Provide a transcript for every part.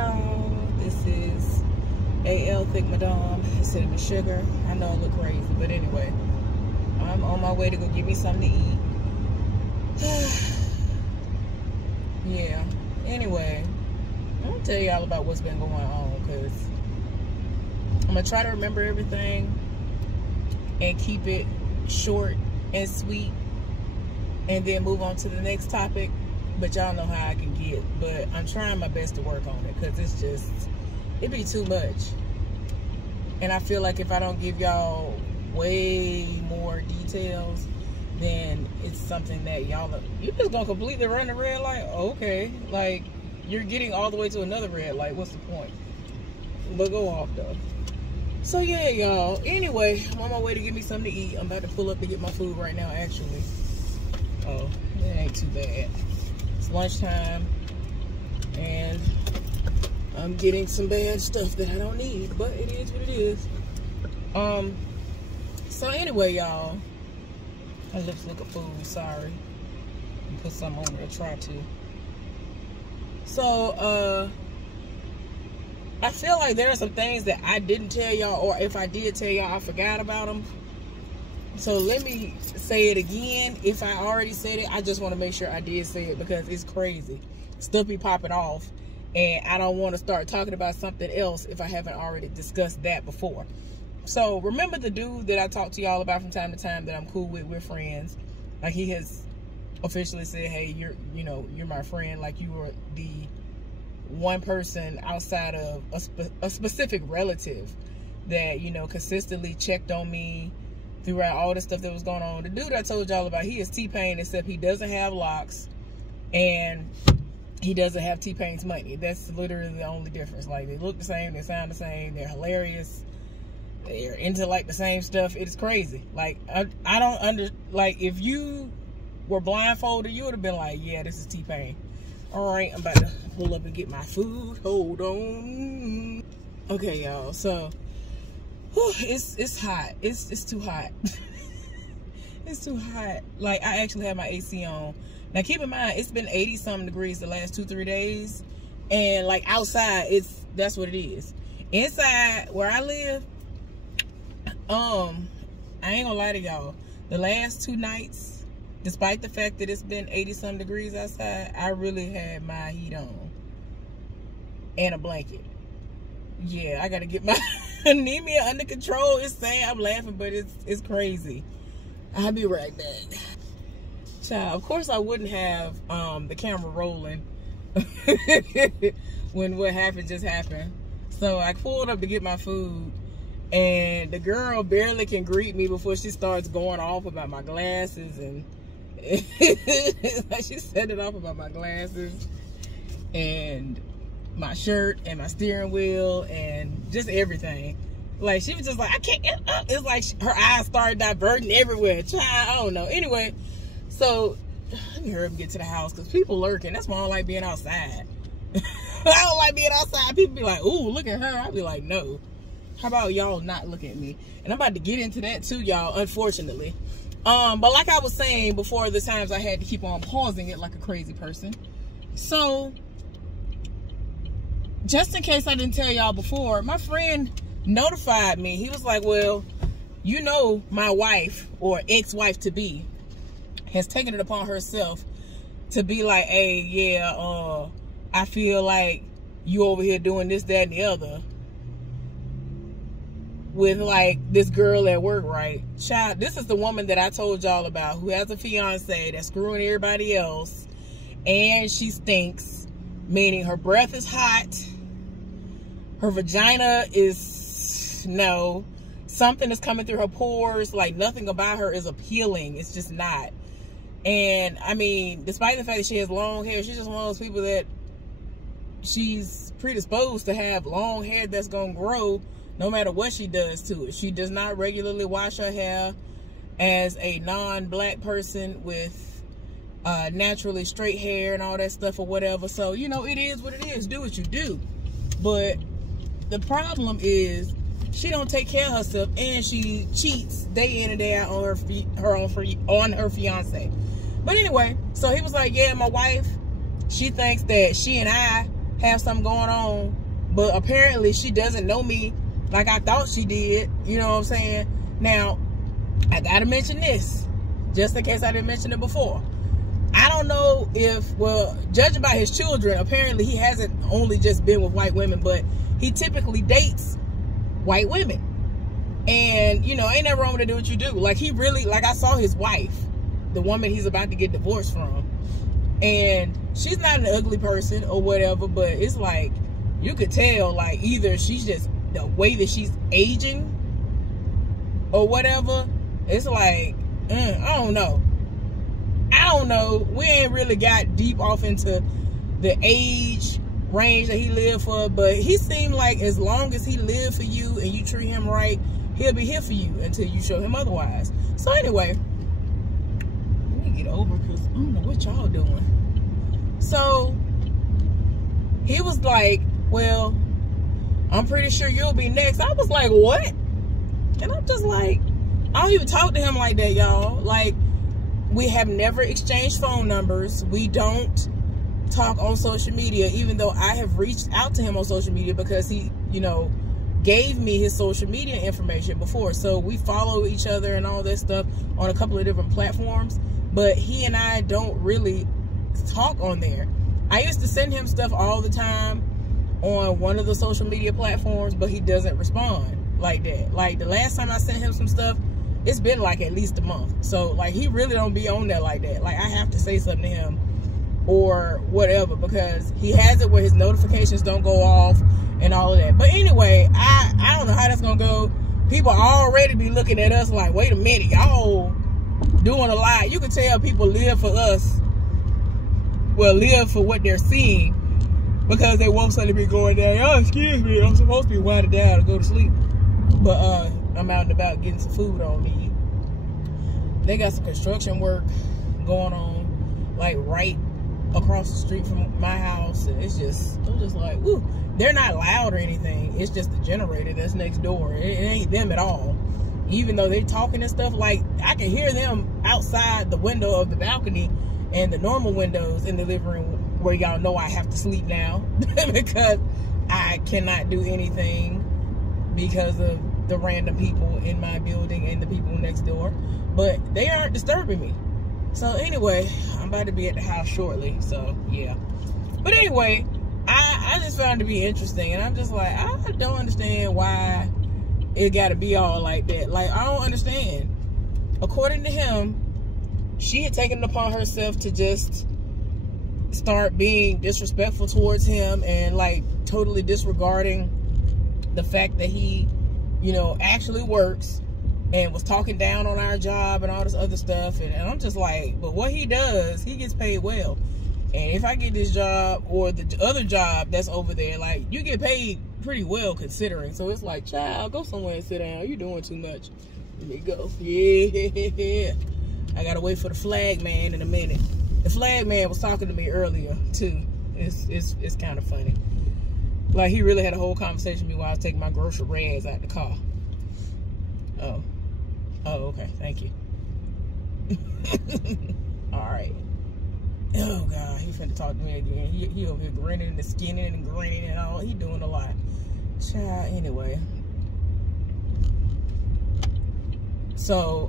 y'all, this is AL Thick Madame, Cinnamon Sugar. I know I look crazy, but anyway, I'm on my way to go get me something to eat. Yeah, anyway, I'm gonna tell y'all about what's been going on, because I'm gonna try to remember everything and keep it short and sweet, and then move on to the next topic. But y'all know how I can get, but I'm trying my best to work on it, because it's just, it'd be too much. And I feel like if I don't give y'all way more details, then it's something that you're just gonna completely run the red light. Okay, like, you're getting all the way to another red light. What's the point? But go off though. So yeah, y'all, anyway, I'm on my way to get me something to eat. I'm about to pull up to get my food right now, actually. Oh, it ain't too bad. It's lunchtime, and I'm getting some bad stuff that I don't need, but it is what it is. So anyway, y'all, my lips look at food, sorry. Put some on there, try to. So, I feel like there are some things that I didn't tell y'all, or if I did tell y'all, I forgot about them. So let me say it again. If I already said it, I just want to make sure I did say it, because it's crazy. Stuff be popping off, and I don't want to start talking about something else if I haven't already discussed that before. So remember the dude that I talked to y'all about from time to time that I'm cool with, we're friends. Like, he has officially said, hey, you're my friend. Like, you were the one person outside of a specific relative that, consistently checked on me throughout all the stuff that was going on. The dude I told y'all about, he is T-Pain, except he doesn't have locks, and he doesn't have T-Pain's money. That's literally the only difference. Like, they look the same, they sound the same, they're hilarious, they're into like the same stuff. It's crazy. Like, I don't like, if you were blindfolded, you would have been like, yeah, this is T-Pain. All right, I'm about to pull up and get my food. Hold on. Okay, y'all, so it's hot. It's too hot. It's too hot. Like, I actually have my AC on. Now, keep in mind, it's been 80-something degrees the last 2-3 days. And, like, outside, that's what it is. Inside, where I live, I ain't gonna lie to y'all. The last 2 nights, despite the fact that it's been 80-something degrees outside, I really had my heat on. And a blanket. Yeah, I gotta get my anemia under control. It's sad, I'm laughing, but it's crazy. I'll be right back. Child, of course I wouldn't have the camera rolling when what happened just happened. So I pulled up to get my food, and the girl barely can greet me before she starts going off about my glasses, and she set it off about my glasses and my shirt and my steering wheel and just everything. Like, she was just like, I can't get up. It's like her eyes started diverting everywhere. Child, I don't know. Anyway, so let me hurry up and get to the house, because people lurking. That's why I don't like being outside. I don't like being outside. People be like, ooh, look at her. I be like, no. How about y'all not look at me? And I'm about to get into that too, y'all, unfortunately. But like I was saying before, the times I had to keep on pausing it like a crazy person. So, just in case I didn't tell y'all before, my friend notified me. He was like, well, my wife, or ex-wife to be, has taken it upon herself to be like, hey, yeah, I feel like you over here doing this, that, and the other with, like, this girl at work, right? Child, this is the woman that I told y'all about, who has a fiance that's screwing everybody else, and she stinks, meaning her breath is hot, her vagina is, no, something is coming through her pores. Like, nothing about her is appealing. It's just not. And, I mean, despite the fact that she has long hair, she's just one of those people that she's predisposed to have long hair that's going to grow no matter what she does to it. She does not regularly wash her hair as a non-black person with naturally straight hair and all that stuff or whatever. So, it is what it is. Do what you do. But the problem is, she don't take care of herself, and she cheats day in and day out on her fiance. But anyway, so he was like, yeah, my wife, she thinks that she and I have something going on, but apparently she doesn't know me like I thought she did. You know what I'm saying? Now, I gotta mention this, just in case I didn't mention it before. I don't know if, well, judging by his children, apparently he hasn't only just been with white women, but he typically dates white women. And, you know, ain't nothing wrong with to do what you do. Like, he really, like, I saw his wife, the woman he's about to get divorced from. And she's not an ugly person or whatever, but it's like, you could tell, like, either she's just, the way that she's aging or whatever, it's like, I don't know. We ain't really got deep off into the age range that he lived for, but he seemed like as long as he lived for you and you treat him right, he'll be here for you until you show him otherwise. So anyway, let me get over because I don't know what y'all doing. So he was like, well, I'm pretty sure you'll be next. I was like, what? And I'm just like, I don't even talk to him like that, y'all. Like, we have never exchanged phone numbers. We don't talk on social media, even though I have reached out to him on social media because he, you know, gave me his social media information before. So we follow each other and all that stuff on a couple of different platforms, but he and I don't really talk on there. I used to send him stuff all the time on one of the social media platforms, but he doesn't respond like that. Like, the last time I sent him some stuff, it's been like at least a month. So like, he really don't be on there like that. Like, I have to say something to him or whatever because he has it where his notifications don't go off and all of that. But anyway, I don't know how that's gonna go. People already be looking at us like, wait a minute, y'all doing a lot. You can tell people live for us, well, live for what they're seeing, because they won't suddenly be going down, oh, excuse me, I'm supposed to be winded down to go to sleep. But I'm out and about getting some food on me. They got some construction work going on, like right across the street from my house, and it's just, I'm just like, woo. They're not loud or anything. It's just the generator that's next door. It ain't them at all. Even though they talking and stuff, like, I can hear them outside the window of the balcony and the normal windows in the living room, where y'all know I have to sleep now because I cannot do anything because of the random people in my building and the people next door. But they aren't disturbing me. So anyway, I'm about to be at the house shortly, so yeah. But anyway, I just found it to be interesting, and I'm just like, I don't understand why it got to be all like that. Like, I don't understand. According to him, she had taken it upon herself to just start being disrespectful towards him and like totally disregarding the fact that he, you know, actually works, and was talking down on our job and all this other stuff. And I'm just like, but what he does, he gets paid well. And if I get this job or the other job that's over there, like, you get paid pretty well considering. So it's like, child, go somewhere and sit down. You're doing too much. Let me go. Yeah. I gotta wait for the flag man in a minute. The flag man was talking to me earlier too. It's kind of funny. Like, he really had a whole conversation with me while I was taking my grocery rags out the car. Oh, okay. Thank you. All right. Oh God, he finna talk to me again. He over here grinning and skinning and grinning and all. He doing a lot. Child, anyway. So,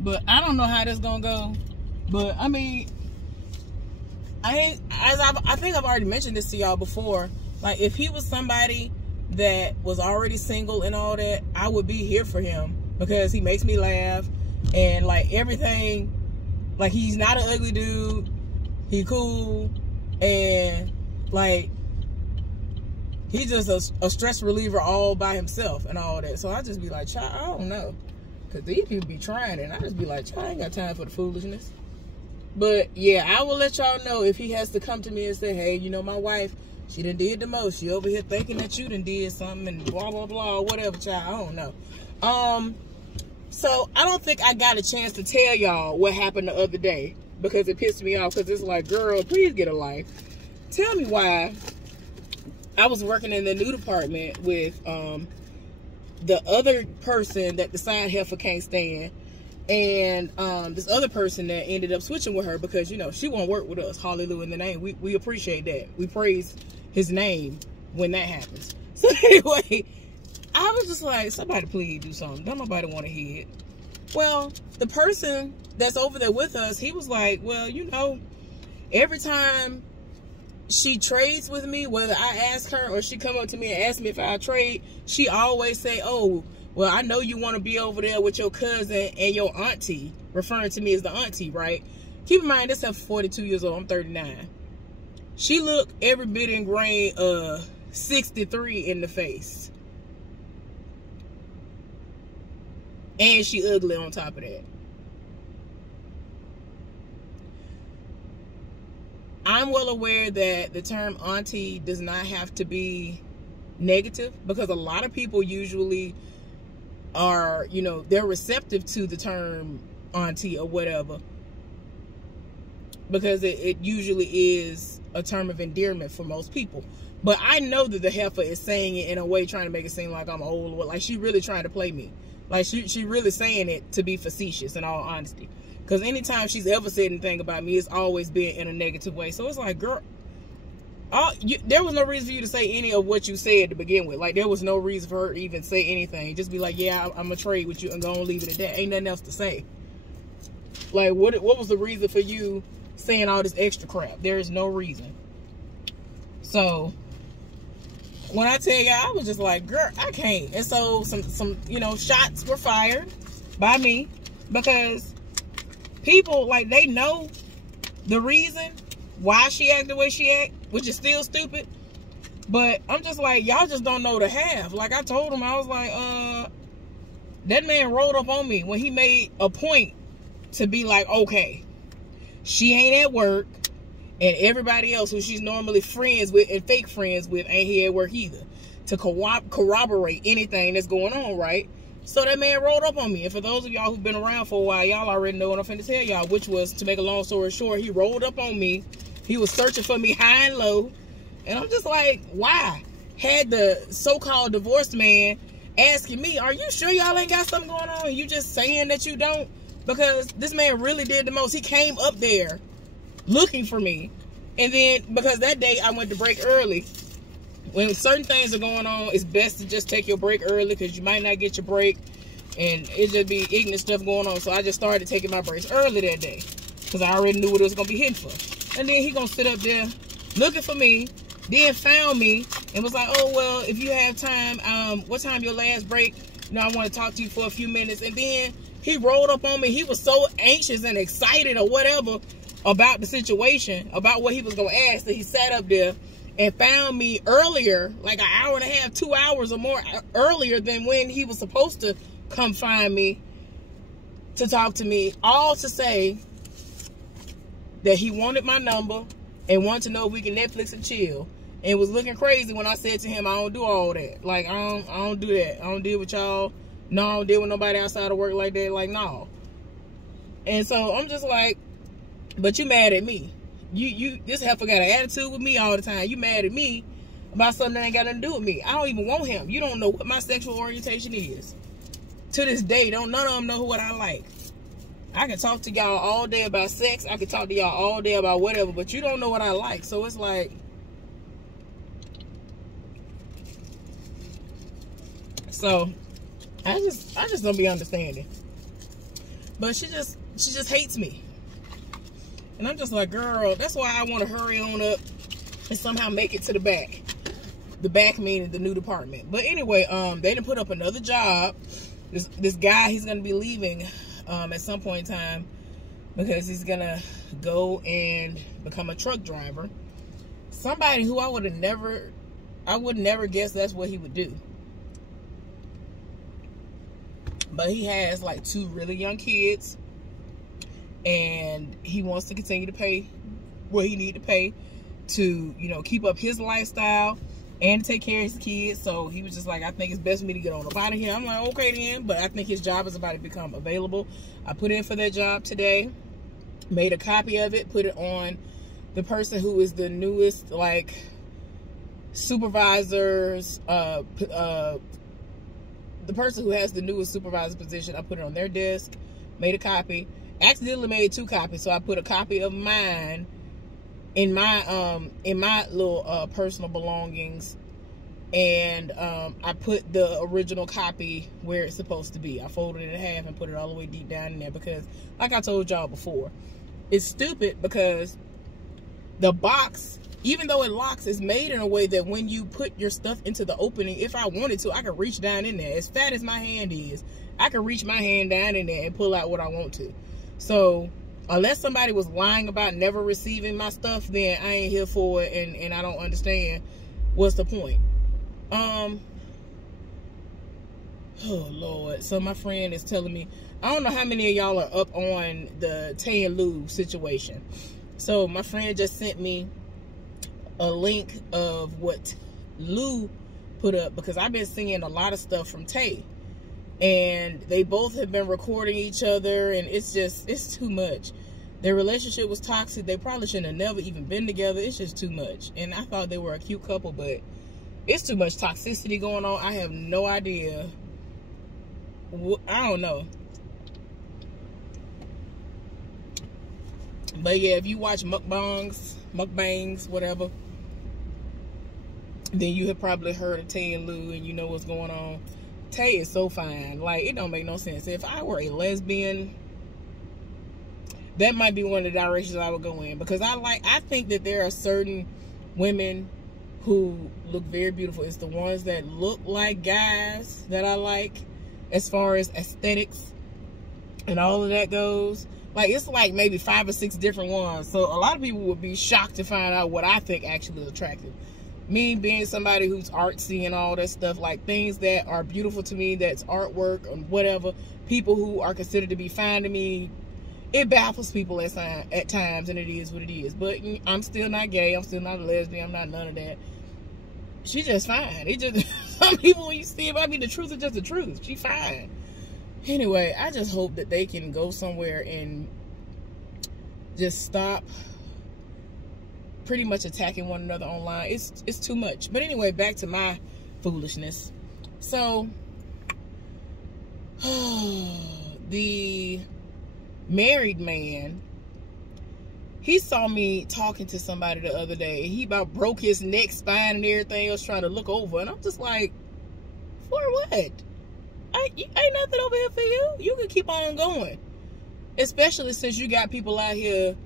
but I don't know how this gonna go. But I mean, I think I've already mentioned this to y'all before. Like, if he was somebody that was already single and all that, I would be here for him because he makes me laugh and like everything. Like, he's not an ugly dude. He cool, and like, he's just a stress reliever all by himself and all that. So I just be like, child, I don't know, because these people be trying, and I just be like, child, I ain't got time for the foolishness. But yeah, I will let y'all know if he has to come to me and say, hey, you know, my wife, she done did the most. She over here thinking that you done did something and blah, blah, blah, or whatever, child. I don't know. So I don't think I got a chance to tell y'all what happened the other day because it pissed me off, because it's like, girl, please get a life. Tell me why I was working in the new department with the other person that the side heifer can't stand. And this other person that ended up switching with her because, you know, she won't work with us. Hallelujah in the name. We appreciate that. We praise his name when that happens. So anyway, I was just like, somebody please do something. Don't nobody want to hear it. Well, the person that's over there with us, he was like, well, you know, every time she trades with me, whether I ask her or she come up to me and ask me if I trade, she always say, oh, well, I know you want to be over there with your cousin and your auntie, referring to me as the auntie, right? Keep in mind, this is 42 years old. I'm 39. She looked every bit in grain 63 in the face. And she ugly on top of that. I'm well aware that the term auntie does not have to be negative, because a lot of people usually are, you know, they're receptive to the term auntie or whatever, because it usually is a term of endearment for most people. But I know that the heifer is saying it in a way trying to make it seem like I'm old, or like she really trying to play me. Like she really saying it to be facetious, in all honesty. Because anytime she's ever said anything about me, it's always been in a negative way. So it's like, girl, there was no reason for you to say any of what you said to begin with. Like, there was no reason for her to even say anything. Just be like, yeah, I'm going to trade with you and go and leave it at that. Ain't nothing else to say. Like, what was the reason for you saying all this extra crap? There is no reason. So, when I tell you, I was just like, girl, I can't. And so, some you know, shots were fired by me, because people, like, they know the reason why she act the way she act, which is still stupid. But I'm just like, y'all just don't know the half. Like, I told him, I was like, that man rolled up on me when he made a point to be like, okay, she ain't at work, and everybody else who she's normally friends with and fake friends with ain't here at work either, to corroborate anything that's going on, right? So that man rolled up on me. And for those of y'all who've been around for a while, y'all already know what I'm finna tell y'all, which was, to make a long story short, he rolled up on me. He was searching for me high and low. And I'm just like, why? Had the so-called divorced man asking me, are you sure y'all ain't got something going on? And you just saying that you don't? Because this man really did the most. He came up there looking for me. And then, because that day I went to break early. When certain things are going on, it's best to just take your break early, because you might not get your break. And it just be ignorant stuff going on. So I just started taking my breaks early that day, because I already knew what it was going to be hitting for. And then he going to sit up there looking for me. Then found me and was like, oh, well, if you have time, what time your last break? You know, I want to talk to you for a few minutes. And then he rolled up on me. He was so anxious and excited or whatever about the situation, about what he was going to ask, that he sat up there and found me earlier, like an hour and a half, 2 hours or more earlier than when he was supposed to come find me to talk to me, all to say that he wanted my number and wanted to know if we can Netflix and chill. And was looking crazy when I said to him, I don't do all that. Like, I don't do that. I don't deal with y'all. No, I don't deal with nobody outside of work like that. Like, no. And so I'm just like, but you mad at me. This heifer got an attitude with me all the time. You mad at me about something that ain't got nothing to do with me. I don't even want him. You don't know what my sexual orientation is. To this day, none of them know what I like. I can talk to y'all all day about sex. I can talk to y'all all day about whatever, but you don't know what I like. So it's like, so I just don't be understanding. But she just hates me. And I'm just like, girl, that's why I want to hurry on up and somehow make it to the back. The back meaning the new department. But anyway, they done put up another job. This guy, he's gonna be leaving at some point in time, because he's gonna go and become a truck driver. Somebody who I would never guess that's what he would do. But he has like 2 really young kids, and he wants to continue to pay what he need to pay to, you know, keep up his lifestyle and take care of his kids. So he was just like, I think it's best for me to get on up out of here. I'm like, okay then. But I think his job is about to become available. I put in for that job today, made a copy of it, put it on the person who is the newest, like, supervisors, the person who has the newest supervisor position. I put it on their desk, made a copy. Accidentally made 2 copies, so I put a copy of mine in my little personal belongings, and I put the original copy where it's supposed to be. I folded it in half and put it all the way deep down in there because, like I told y'all before, it's stupid because the box, even though it locks, is made in a way that when you put your stuff into the opening, if I wanted to, I could reach down in there. As fat as my hand is, I could reach my hand down in there and pull out what I want to. So unless somebody was lying about never receiving my stuff, then I ain't here for it, and I don't understand what's the point. Oh Lord. So my friend is telling me, I don't know how many of y'all are up on the Tay and Lou situation. So my friend just sent me a link of what Lou put up, because I've been seeing a lot of stuff from Tay, and they both have been recording each other, and it's too much. Their relationship was toxic. They probably shouldn't have never even been together. It's just too much. And I thought they were a cute couple, but it's too much toxicity going on. I have no idea. I don't know. But yeah, if you watch mukbangs, whatever, then you have probably heard of Tay and Lou, and you know what's going on. Tay is so fine. Like, it don't make no sense. If I were a lesbian, that might be one of the directions I would go in, because I think that there are certain women who look very beautiful. It's the ones that look like guys that I like, as far as aesthetics and all of that goes. Like, it's like maybe 5 or 6 different ones. So a lot of people would be shocked to find out what I think actually is attractive. Me being somebody who's artsy and all that stuff, like things that are beautiful to me, that's artwork and whatever, people who are considered to be fine to me, it baffles people at times, and it is what it is. But I'm still not gay. I'm still not a lesbian. I'm not none of that. She just fine. It just, some people, when you see it, I mean, the truth is just the truth. She fine. Anyway, I just hope that they can go somewhere and just stop pretty much attacking one another online. It's too much. But anyway, back to my foolishness. So the married man, he saw me talking to somebody the other day. He about broke his neck, spine, and everything else trying to look over. And I'm just like, for what? Ain't nothing over here for you. You can keep on going. Especially since you got people out here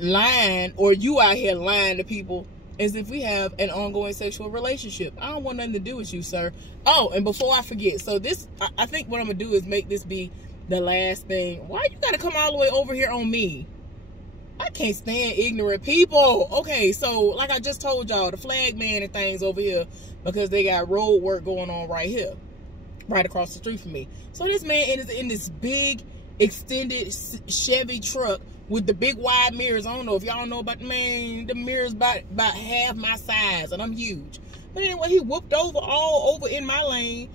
lying, or you out here lying to people as if we have an ongoing sexual relationship. I don't want nothing to do with you, sir. Oh, and before I forget, so this, I think what I'm going to do is make this be the last thing. Why you got to come all the way over here on me? I can't stand ignorant people. Okay, so like I just told y'all, the flag man and things over here, because they got road work going on right here, right across the street from me. So this man is in this big extended Chevy truck with the big wide mirrors. I don't know if y'all know about, man, the mirrors about half my size, and I'm huge. But anyway, he whooped over all over in my lane,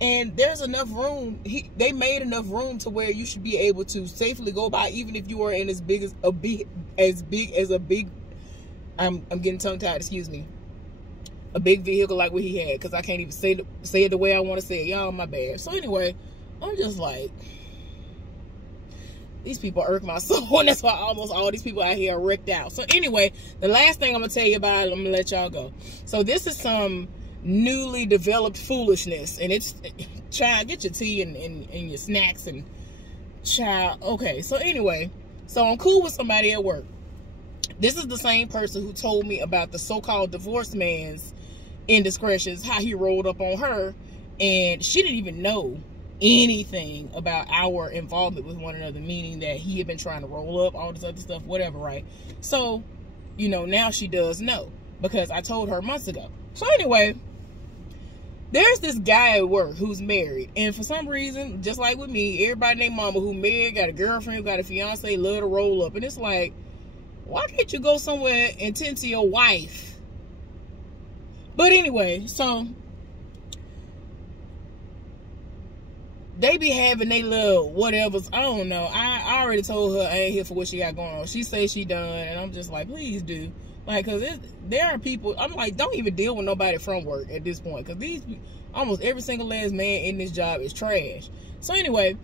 and there's enough room. They made enough room to where you should be able to safely go by, even if you are in as big as a big. I'm getting tongue tied. Excuse me. A big vehicle like what he had, because I can't even say it the way I want to say it. Y'all, my bad. So anyway, I'm just like, these people irk my soul, and that's why almost all these people out here are wrecked out. So anyway, the last thing I'm gonna tell you about it, I'm gonna let y'all go. So this is some newly developed foolishness, and it's, child, get your tea and your snacks, and child. Okay, so anyway, so I'm cool with somebody at work. This is the same person who told me about the so-called divorced man's indiscretions, how he rolled up on her, and she didn't even know anything about our involvement with one another, meaning that he had been trying to roll up, all this other stuff, whatever, right? So, you know, now she does know, because I told her months ago. So anyway, there's this guy at work who's married, and for some reason, just like with me, everybody named mama who married, got a girlfriend, got a fiance, love to roll up. And it's like, why can't you go somewhere and tend to your wife? But anyway, so they be having they little whatevers. I don't know. I already told her I ain't here for what she got going on. She says she done, and I'm just like, please do. Like, because there are people, I'm like, don't even deal with nobody from work at this point, because almost every single last man in this job is trash. So anyway,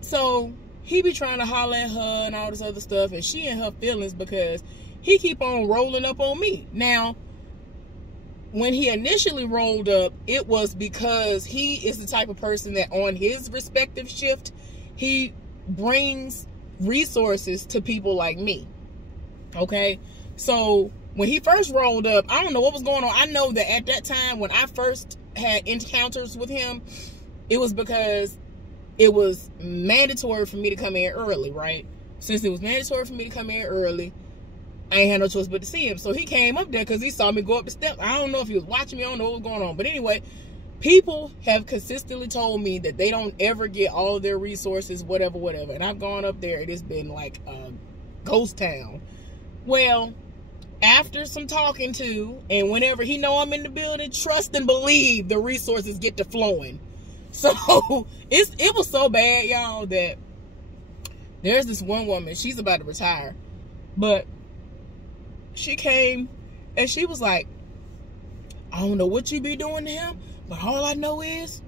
so he be trying to holler at her and all this other stuff, and she in her feelings because he keep on rolling up on me. Now, when he initially rolled up, it was because he is the type of person that on his respective shift, he brings resources to people like me. Okay? So, when he first rolled up, I don't know what was going on. I know that at that time, when I first had encounters with him, it was because it was mandatory for me to come in early, right? Since it was mandatory for me to come in early, I ain't had no choice but to see him. So he came up there because he saw me go up the steps. I don't know if he was watching me. I don't know what was going on. But anyway, people have consistently told me that they don't ever get all of their resources, whatever, whatever. And I've gone up there. It has been like a ghost town. Well, after some talking to, and whenever he know I'm in the building, trust and believe the resources get to flowing. So it was so bad, y'all, that there's this one woman, she's about to retire, but she came and she was like, I don't know what you be doing to him, but all I know is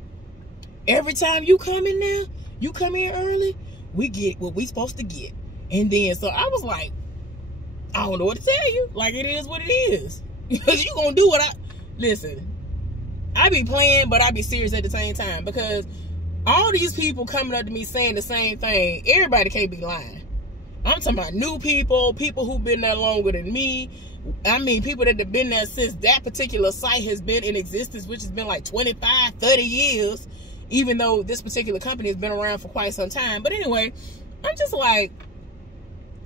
every time you come in there, you come in early, we get what we supposed to get. And then, so I was like, I don't know what to tell you. Like, it is what it is. Because you gonna do what listen, I be playing, but I be serious at the same time. Because all these people coming up to me saying the same thing, everybody can't be lying. I'm talking about new people, people who've been there longer than me. I mean, people that have been there since that particular site has been in existence, which has been like 25, 30 years. Even though this particular company has been around for quite some time. But anyway, I'm just like,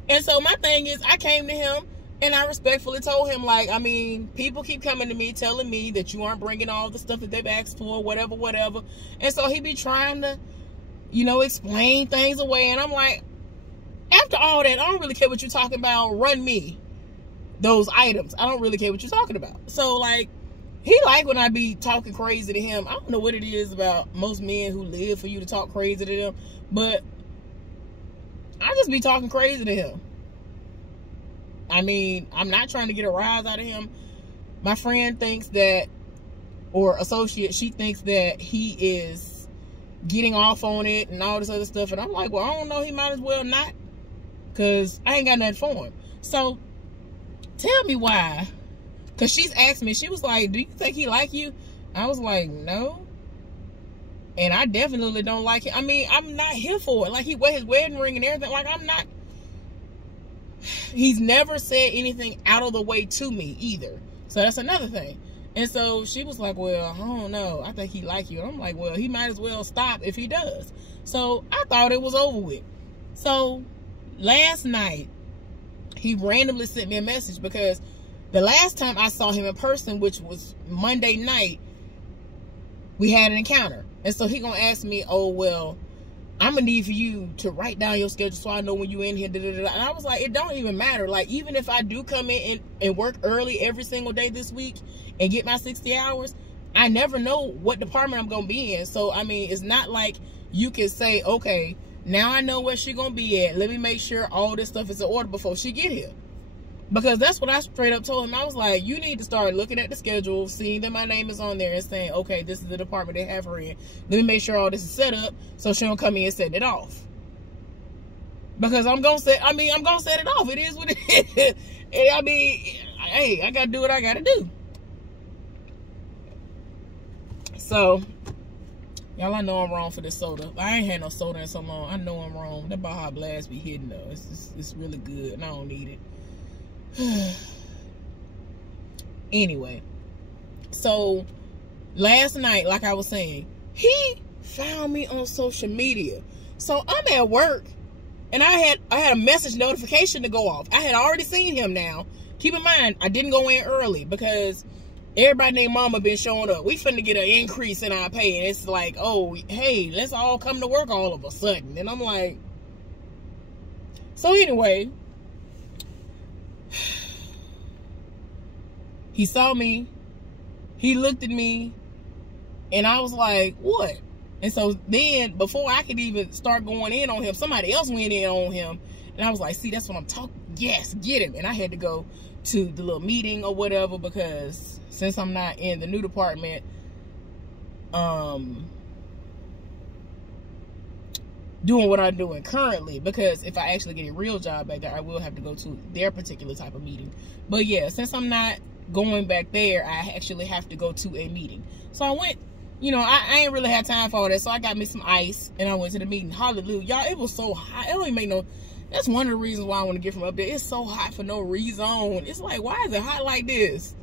and so my thing is, I came to him and I respectfully told him, like, I mean, people keep coming to me telling me that you aren't bringing all the stuff that they've asked for, whatever, whatever. And so he be trying to, you know, explain things away. And I'm like, after all that, I don't really care what you're talking about. Run me those items. I don't really care what you're talking about. So, like, he like when I be talking crazy to him. I don't know what it is about most men who live for you to talk crazy to them, but I just be talking crazy to him. I mean, I'm not trying to get a rise out of him. My friend thinks that, or associate, she thinks that he is getting off on it and all this other stuff. And I'm like, well, I don't know. He might as well not, because I ain't got nothing for him. So tell me why. Because she's asked me, she was like, do you think he like you? I was like, no. And I definitely don't like it. I mean, I'm not here for it. Like, he wear his wedding ring and everything. Like, I'm not. He's never said anything out of the way to me either. So that's another thing. And so she was like, well, I don't know. I think he like you. And I'm like, well, he might as well stop if he does. So I thought it was over with. So last night, he randomly sent me a message because the last time I saw him in person, which was Monday night, we had an encounter. And so he gonna ask me, oh, well, I'm gonna need for you to write down your schedule so I know when you in here. Da, da, da. And I was like, it don't even matter. Like, even if I do come in and work early every single day this week and get my 60 hours, I never know what department I'm gonna be in. So, I mean, it's not like you can say, okay, now I know where she gonna be at. Let me make sure all this stuff is in order before she get here. Because that's what I straight up told him. I was like, you need to start looking at the schedule, seeing that my name is on there, and saying, okay, this is the department they have her in. Let me make sure all this is set up so she don't come in and set it off. Because I'm going to set it off. It is what it is. And I mean, hey, I got to do what I got to do. So, y'all, I know I'm wrong for this soda. I ain't had no soda in so long. I know I'm wrong. That Baja Blast be hitting though. It's really good, and I don't need it. Anyway, so last night, like I was saying, he found me on social media. So I'm at work and I had a message notification to go off. I had already seen him now. Keep in mind, I didn't go in early because everybody named mama been showing up. We finna get an increase in our pay, and it's like, oh, hey, let's all come to work all of a sudden. And I'm like, so anyway, he saw me, he looked at me, and I was like, what? And so then, before I could even start going in on him, somebody else went in on him. And I was like, see, that's what I'm talking. Yes, get him. And I had to go to the little meeting or whatever, because since I'm not in the new department, doing what I'm doing currently, because if I actually get a real job back there, I will have to go to their particular type of meeting. But yeah, since I'm not going back there, I actually have to go to a meeting. So I went, you know, I ain't really had time for all that, so I got me some ice and I went to the meeting. Hallelujah. Y'all, it was so hot. It don't even make no, that's one of the reasons why I want to get from up there. It's so hot for no reason. It's like, why is it hot like this?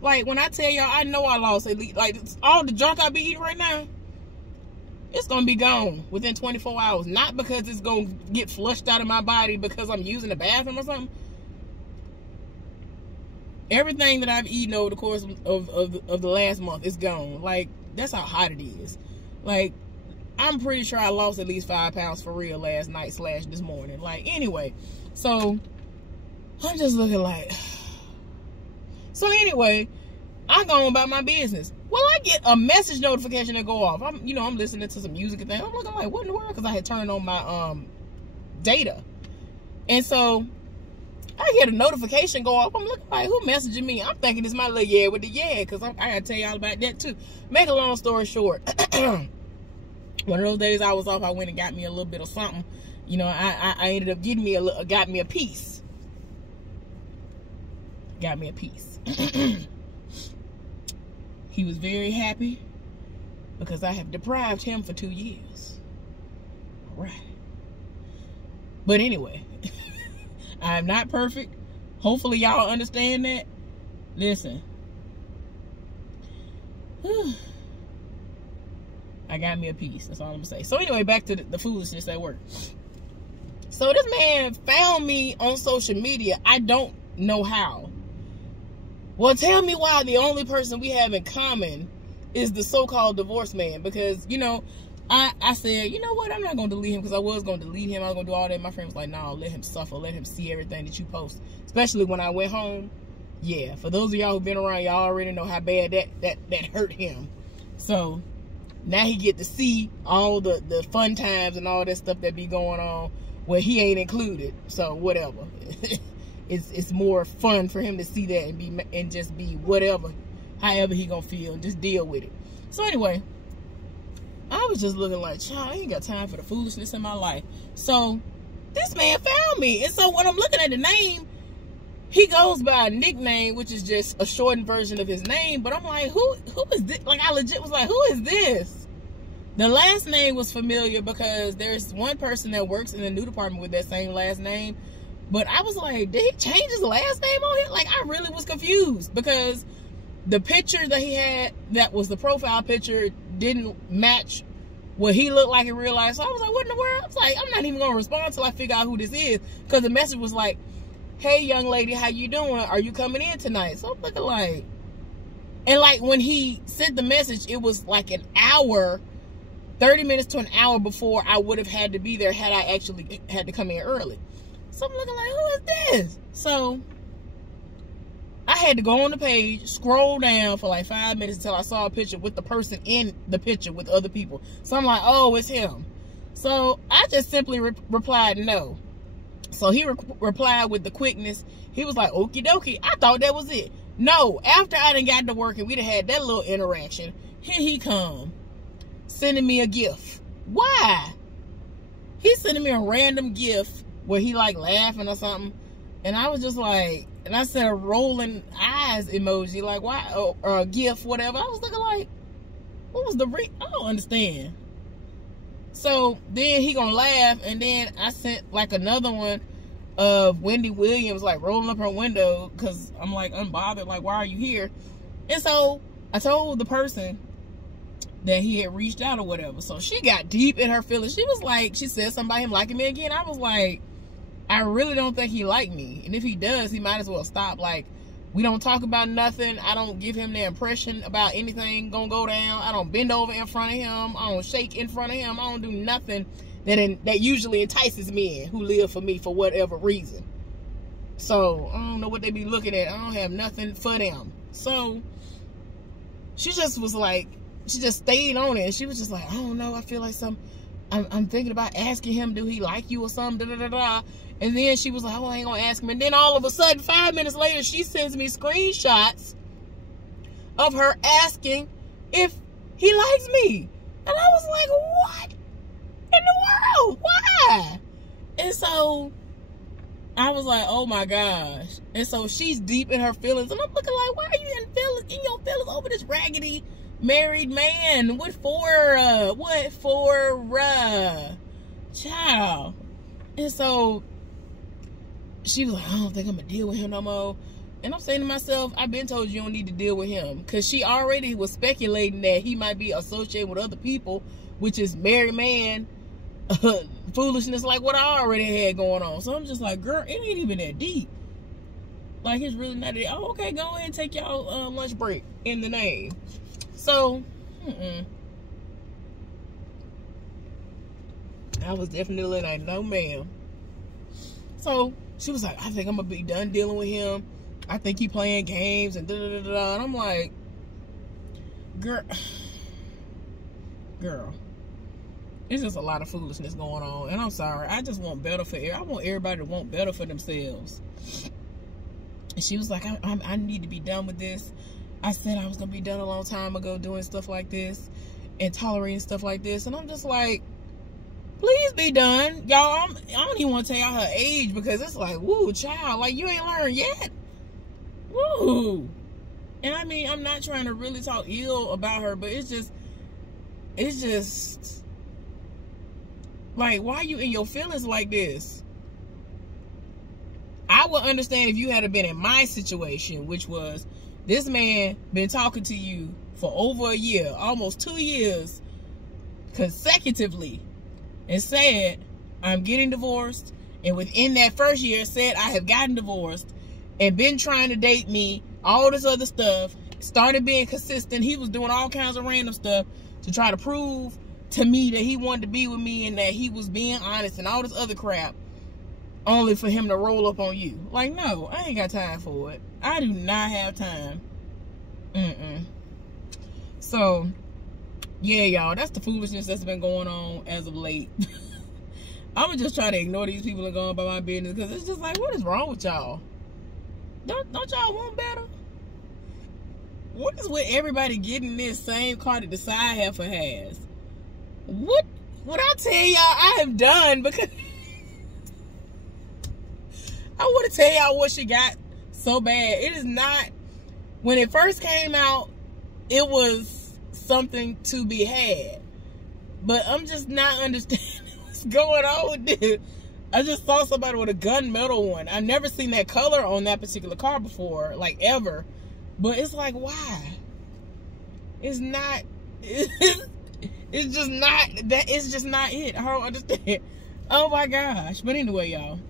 Like, when I tell y'all, I know I lost at least, like, all the junk I be eating right now, it's going to be gone within 24 hours. Not because it's going to get flushed out of my body because I'm using the bathroom or something. Everything that I've eaten over the course of the last month is gone. Like, that's how hot it is. Like, I'm pretty sure I lost at least 5 pounds for real last night / this morning. Like, anyway. So, I'm just looking like... So, anyway, I go on about my business. Well, I get a message notification that go off. I'm listening to some music and things. I'm looking like, what in the world? Because I had turned on my data. And so, I get a notification go off. I'm looking like, who messaging me? I'm thinking it's my little yeah with the yeah, because I got to tell y'all about that too. Make a long story short, one of those days I was off, I went and got me a little bit of something. You know, I ended up getting me got me a piece. Got me a piece. He was very happy because I have deprived him for 2 years. All right. But anyway, I am not perfect. Hopefully y'all understand that. Listen. I got me a piece. That's all I'm going to say. So anyway, back to the foolishness at work. So this man found me on social media. I don't know how. Well, tell me why the only person we have in common is the so-called divorced man. Because, you know, I said, you know what? I'm not going to delete him, because I was going to delete him. I was going to do all that. My friend was like, no, let him suffer. Let him see everything that you post. Especially when I went home. Yeah, for those of y'all who've been around, y'all already know how bad that hurt him. So, now he get to see all the fun times and all that stuff that be going on where he ain't included. So, whatever. It's more fun for him to see that and just be whatever, however he gonna feel, and just deal with it. So anyway, I was just looking like, child, I ain't got time for the foolishness in my life. So this man found me, and so when I'm looking at the name, he goes by a nickname, which is just a shortened version of his name. But I'm like, who is this? Like, I legit was like, who is this? The last name was familiar because there's one person that works in the new department with that same last name. But I was like, did he change his last name on here? Like, I really was confused because the picture that he had, that was the profile picture, didn't match what he looked like in real life. So I was like, what in the world? I was like, I'm not even going to respond until I figure out who this is. Because the message was like, hey, young lady, how you doing? Are you coming in tonight? So I'm looking like, and like when he sent the message, it was like an hour, 30 minutes to an hour before I would have had to be there had I actually had to come in early. So I'm looking like, who is this? So I had to go on the page, scroll down for like 5 minutes until I saw a picture with the person in the picture with other people. So I'm like, oh, it's him. So I just simply replied no. So he replied with the quickness. He was like, okie dokie. I thought that was it. No, after I done got to work and we'd have had that little interaction, here he come, sending me a gift. Why? He's sending me a random gift where he like laughing or something. And I was just like, and I said a rolling eyes emoji, like, why, or a gift, whatever. I was looking like, what was the I don't understand. So then he gonna laugh, and then I sent like another one of Wendy Williams like rolling up her window because I'm like unbothered, like, why are you here? And so I told the person that he had reached out or whatever. So she got deep in her feelings. She was like, she said something about him liking me again. I was like, I really don't think he liked me. And if he does, he might as well stop. Like, we don't talk about nothing. I don't give him the impression about anything gonna go down. I don't bend over in front of him. I don't shake in front of him. I don't do nothing that usually entices men who live for me for whatever reason. So I don't know what they be looking at. I don't have nothing for them. So she just was like, she just stayed on it. And she was just like, I don't know. I feel like I'm thinking about asking him, do he like you or something? Da, da, da, da. And then she was like, oh, I ain't gonna ask him. And then all of a sudden, 5 minutes later, she sends me screenshots of her asking if he likes me. And I was like, what in the world? Why? And so I was like, oh my gosh. And so she's deep in her feelings. And I'm looking like, why are you in your feelings over this raggedy married man? What for? Child. And so she was like, I don't think I'm going to deal with him no more. And I'm saying to myself, I've been told you don't need to deal with him. Because she already was speculating that he might be associated with other people, which is married man foolishness like what I already had going on. So I'm just like, girl, it ain't even that deep. Like, it's really not that. Oh, okay, go ahead and take y'all lunch break in the name. So, I was definitely like, no ma'am. So she was like, I think I'm gonna be done dealing with him. I think he playing games and da-da-da-da. And I'm like, girl, it's just a lot of foolishness going on. And I'm sorry, I just want better for I want everybody to want better for themselves. And she was like, I need to be done with this. I said I was gonna be done a long time ago doing stuff like this and tolerating stuff like this. And I'm just like, please be done. Y'all, I don't even want to tell y'all her age, because it's like, woo, child, like, you ain't learned yet. Woo. And I mean, I'm not trying to really talk ill about her, but it's just like, why are you in your feelings like this? I would understand if you had been in my situation, which was this man been talking to you for over a year, almost 2 years consecutively, and said, I'm getting divorced. And within that first year said, I have gotten divorced, and been trying to date me, all this other stuff, started being consistent. He was doing all kinds of random stuff to try to prove to me that he wanted to be with me and that he was being honest and all this other crap, only for him to roll up on you. Like, no, I ain't got time for it. I do not have time. So, yeah, y'all, that's the foolishness that's been going on as of late. I'm gonna just try to ignore these people and go about my business, because it's just like, what is wrong with y'all? Don't y'all want better? What is with everybody getting this same car that the side heifer has? What I tell y'all I have done? Because I want to tell y'all what she got so bad. It is not, when it first came out, it was something to be had. But I'm just not understanding what's going on with this. I just saw somebody with a gunmetal one. I've never seen that color on that particular car before, like, ever. But it's like, why? It's not, it's just not, that is just not it. I don't understand. Oh my gosh. But anyway, y'all,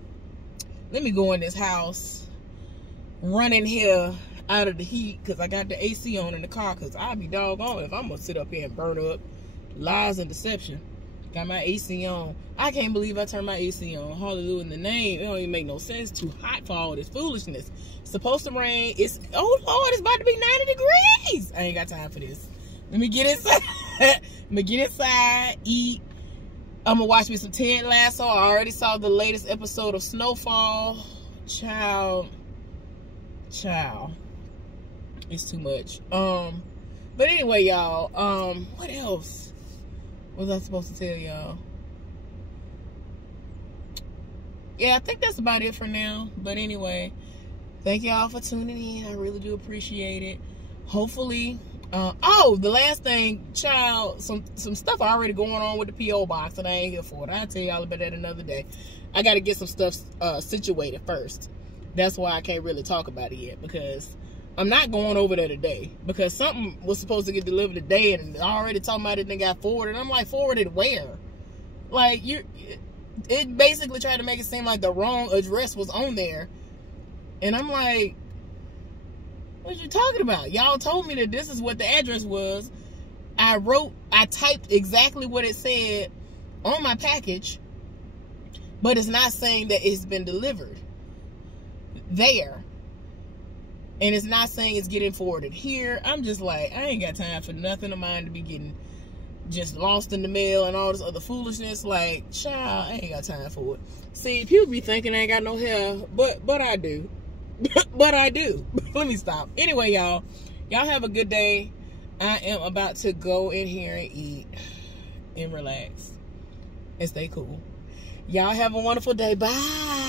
let me go in this house, running here out of the heat, because I got the AC on in the car, because I'll be doggone if I'm going to sit up here and burn up. Lies and deception. Got my AC on. I can't believe I turned my AC on. Hallelujah in the name. It don't even make no sense. Too hot for all this foolishness. It's supposed to rain. It's, oh Lord, it's about to be 90 degrees. I ain't got time for this. Let me get inside. Let me get inside, eat. I'm gonna watch me some Ted Lasso. I already saw the latest episode of Snowfall. Child. It's too much. But anyway, y'all, what else was I supposed to tell y'all? Yeah, I think that's about it for now. But anyway, thank y'all for tuning in. I really do appreciate it. Hopefully, oh, the last thing, child, some stuff already going on with the P.O. box, and I ain't here for it. I'll tell y'all about that another day. I got to get some stuff situated first. That's why I can't really talk about it yet, because I'm not going over there today, because something was supposed to get delivered today, and already talking about it and got forwarded. I'm like, forwarded where? Like, it basically tried to make it seem like the wrong address was on there. And I'm like, what you talking about? Y'all told me that this is what the address was. I typed exactly what it said on my package, but it's not saying that it's been delivered there. And it's not saying it's getting forwarded here. I'm just like, I ain't got time for nothing of mine to be getting just lost in the mail and all this other foolishness. Like, child, I ain't got time for it. See, people be thinking I ain't got no hair, but I do. But I do. Let me stop. Anyway, y'all have a good day. I am about to go in here and eat and relax. and stay cool. Y'all have a wonderful day. Bye.